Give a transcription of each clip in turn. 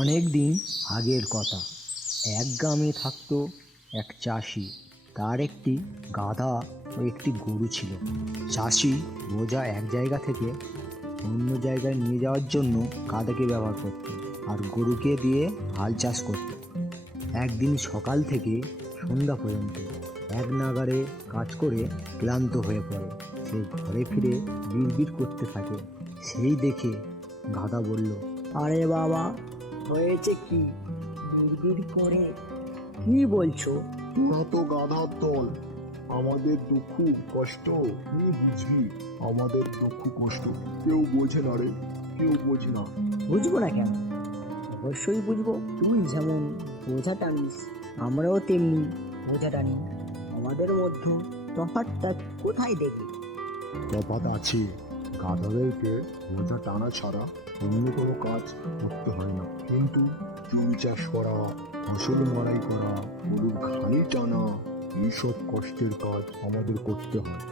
অনেক দিন আগের কথা। এক গ্রামে থাকতো এক চাষি। তার একটি গাধা ও একটি গরু ছিল। চাষি বোঝা এক জায়গা থেকে অন্য জায়গায় নিয়ে যাওয়ার জন্য গাধাকে ব্যবহার করত, আর গরুকে দিয়ে হাল চাষ করত। একদিন সকাল থেকে সন্ধ্যা পর্যন্ত এক নাগাড়ে কাজ করে ক্লান্ত হয়ে পড়ে। সে ঘরে ফিরে বিড়বিড় করতে থাকে। সেই দেখে গাধা বলল, আরে বাবা, হয়েছে কি? বিড়বিড় করে কি বলছো? তোরা তো গাধার দল, আমাদের দুঃখ কষ্ট কি বুঝবি? আমাদের দুঃখ কষ্ট কেউ বোঝে না রে, কেউ বোঝে না। বুঝবো না কেন? অবশ্যই বুঝবো। তুই যেমন বোঝা টানিস, আমরাও তেমনি বোঝা টানি। আমাদের মধ্যে তফাৎটা কোথায় দেখি? তফাৎ আছে। গাধাদেরকে বোঝা টানা ছাড়া অন্য কোনো কাজ করতে হয় না, কিন্তু জমি চাষ করা, ফসল মাড়াই করা, গরুর ঘানি টানা, এইসব কষ্টের কাজ আমাদের করতে হয়।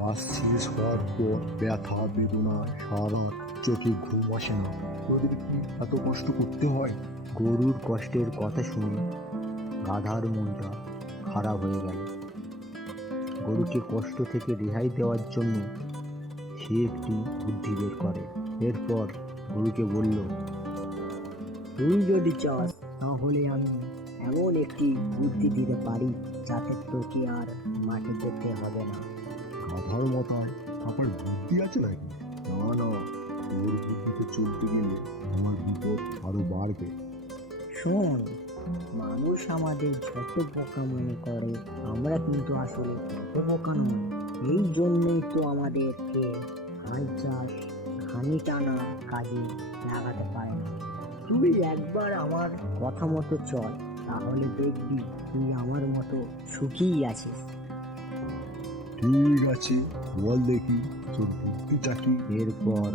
কাজ শেষ হওয়ার পর ব্যথা বেদনা, সারা চোখে ঘুম আসে না। তোদের কি এত কষ্ট করতে হয়? গরুর কষ্টের কথা শুনে গাধার মনটা খারাপ হয়ে গেল। গরুকে কষ্ট থেকে রেহাই দেওয়ার জন্য সে একটি বুদ্ধি বের করে। এরপর গরুকে বলল, তুই যদি চাস তাহলে আমি এমন একটি বুদ্ধি দিতে পারি যাতে তোকে আর মাটি যেতে হবে না। গাধার মাথায় আপনার বুদ্ধি আছে নাকি? না না, ওর বুদ্ধিতে চলতে গেলে আমার বিপদ আরো বাড়বে। শোন, মানুষ আমাদের যত বোকা মনে করে, আমরা কিন্তু আসলে তত বোকা নই। এই জন্যই তো আমাদেরকে হাল চাষ, ঘানি টানা কাজে লাগাতে পারে না। তুই একবার আমার কথা মতো চল, তাহলে দেখবি তুই আমার মতো সুখীই আছিস। ঠিক আছে, বল দেখি তোর বুদ্ধিটা কি। এরপর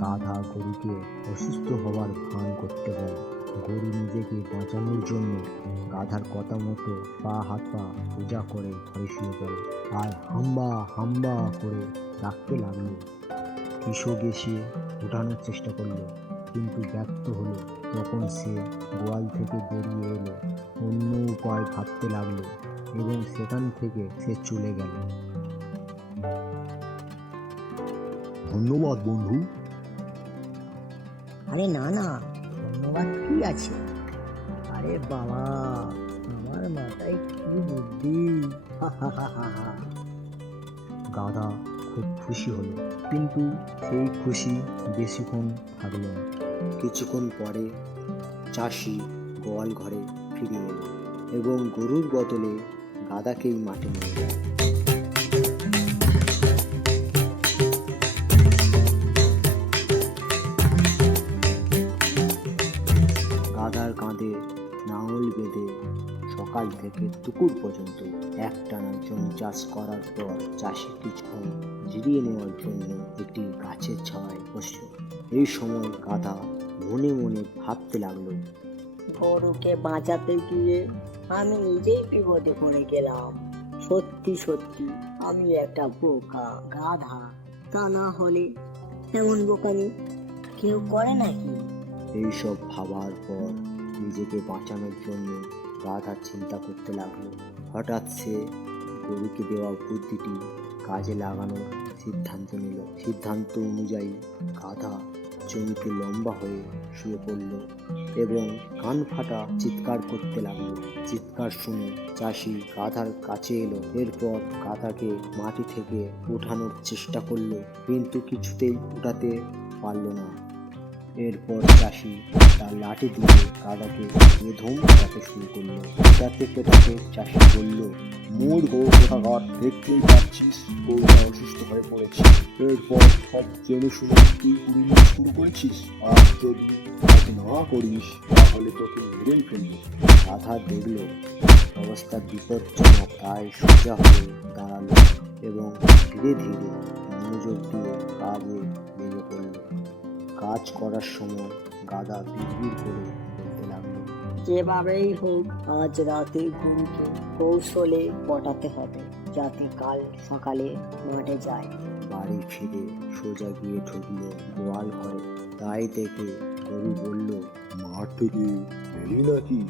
গাধা গরুকে অসুস্থ হওয়ার ভান করতে বলে। গরু নিজেকে বাঁচানোর জন্য গাধার কথা মতো হাত পা সোজা করে ঘরে শুয়ে পড়ে আর হাম্বা হাম্বা করে ডাকতে লাগলো। কৃষক এসে উঠানোর চেষ্টা করলো, কিন্তু ব্যর্থ হলো। তখন সে গোয়াল থেকে বেরিয়ে এলো, অন্য উপায় ভাবতে লাগলো এবং সেখান থেকে সে চলে গেল। ধন্যবাদ বন্ধু। আরে না না, ধন্যবাদ কি আছে? আরে বাবা, আমার মাথায় কি বুদ্ধি! গাধা খুব খুশি হলো, কিন্তু সেই খুশি বেশিক্ষণ থাকলো না। কিছুক্ষণ পরে চাষি গোয়াল ঘরে ফিরে এলো এবং গরুর বদলে গাধাকেই মাঠে নিয়ে গেল। গাধার কাঁধে নাঙল বেঁধে সকাল থেকে দুপুর পর্যন্ত একটানা জমি চাষ করার পর চাষি কিছুক্ষণ জিরিয়ে নেওয়ার জন্য একটি গাছের ছায়ায় বসল। এই সময় গাধা মনে মনে ভাবতে লাগলো, গরুকে বাঁচাতে গিয়ে আমি নিজেই বিপদে পড়ে গেলাম। সত্যি সত্যি আমি একটা বোকা গাধা। তা না হলে এমন বোকামি কেউ করে নাকি? এইসব ভাবার পর নিজেকে বাঁচানোর জন্য গাধা চিন্তা করতে লাগলো। হঠাৎ সে গরুকে দেওয়া বুদ্ধিটি কাজে লাগানোর সিদ্ধান্ত নিল। সিদ্ধান্ত অনুযায়ী গাধা জমিতে লম্বা হয়ে শুয়ে পড়ল এবং কান ফাটা চিৎকার করতে লাগলো। চিৎকার শুনে চাষি গাধার কাছে এলো। এরপর গাধাকে মাটি থেকে উঠানোর চেষ্টা করলো, কিন্তু কিছুতেই উঠাতে পারল না। এরপর চাষি তার লাঠি দিয়ে গাধাকে বেধম পেটাতে শুরু করলো। পেটাতে চাষি বলল, মোর গরু কোথাকার, দেখতেই পাচ্ছিস গরুটা অসুস্থ হয়ে পড়েছে। এরপর সব জেনে শুনে তুই কুড়িয়ে শুরু করেছিস, আর যদি কাজ না করিস তাহলে তোকে মেরেই ফেলবো। গাধা দেখলো অবস্থা বিপজ্জনক, তাই সোজা হয়ে দাঁড়ালো এবং ধীরে ধীরে মনোযোগ দিয়ে কাজে লেগে পড়ল। কাজ করার সময় গাধা বিড়বিড় করে বলতে লাগলো, যেভাবেই হোক আজ রাতে গরুকে কৌশলে পটাতে হবে, যাতে কাল সকালে মাঠে যায়। বাড়ি ফিরে সোজা গিয়ে ঢুকলো গোয়াল ঘরে। তাই দেখে গরু বলল, মাঠ থেকে এলি নাকি?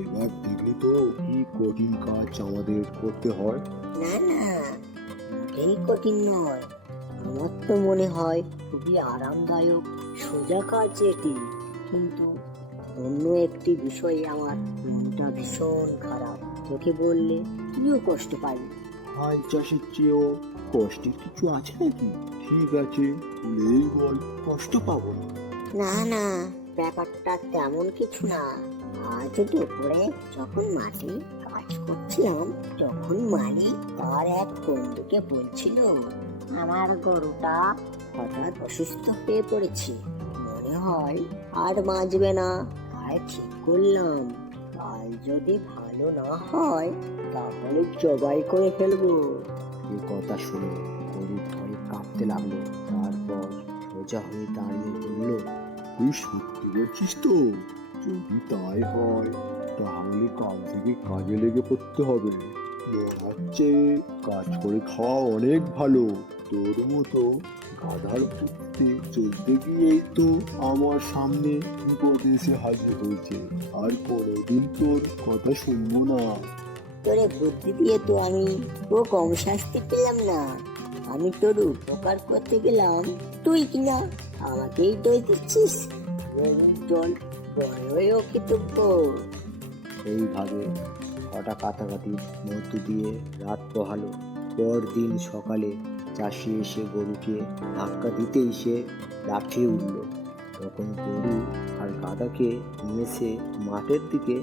এবার দেখলি তো কি কঠিন কাজ আমাদের করতে হয়। না না, মোটেই কঠিন নয়। আমার তো মনে হয় খুবই আরামদায়ক সোজা কাজ এটি। কিন্তু অন্য একটি বিষয়ে আমার মনটা ভীষণ খারাপ। তোকে বললে তুইও কষ্ট পাবি। হাল চাষের চেয়েও কষ্টের কিছু আছে নাকি? ঠিক আছে, খুলেই বল, কষ্ট পাবো না। না না, ব্যাপারটা তেমন কিছু না। আজ দুপুরে যখন মাঠে কাজ করছিলাম, তখন মালিক তার এক বন্ধুকে বলছিল, আমার গরুটা হঠাৎ অসুস্থ হয়ে পড়েছে, মনে হয় আর বাঁচবে না। তাই ঠিক করলাম, কাল যদি ভালো না হয় তাহলে জবাই করে ফেলবো। এ কথা শুনে গরু ভয়ে কাঁপতে লাগলো। তারপর সোজা হয়ে দাঁড়িয়ে বলল, তুই সত্যি বলছিস তো? যদি তাই হয় তাহলে কাল থেকে কাজে লেগে পড়তে হবে। মরার চেয়ে কাজ করে খাওয়া অনেক ভালো। তোর মতো গাধার পুঁতে চলতে গিয়েই তো আমার সামনে বিপদ এসে হাজির হয়েছে। আর কোনোদিন তোর কথা শুনবো না। তোরে বুদ্ধি দিয়ে তো আমি ও কম শাস্তি পেলাম না। আমি তোর উপকার করতে গেলাম, তুই কিনা আমাকেই দই দিচ্ছিস। জল বড়ই অকৃতজ্ঞ। এইভাবে কটা কাটাকাটির মধ্য দিয়ে রাত পোহালো। পরদিন সকালে চাষি এসে গরুকে ধাক্কা দিতেই সে লাফিয়ে উঠল। তখন গরু আর গাধাকে নিয়ে সে মাঠের দিকে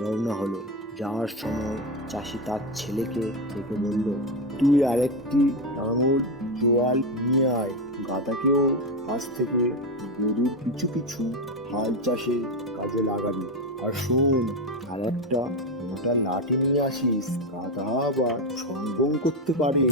রওনা হলো। যাওয়ার সময় চাষি তার ছেলেকে ডেকে বলল, তুই আরেকটি আঙুর জোয়াল নিয়ে আয়। গাধাকেও আজ থেকে গরুর পিছু পিছু হাল চাষে কাজে লাগাবি। আর শোন, আর একটা মোটা লাঠি নিয়ে আসিস, গাধা আবার সম্ভব করতে পারে।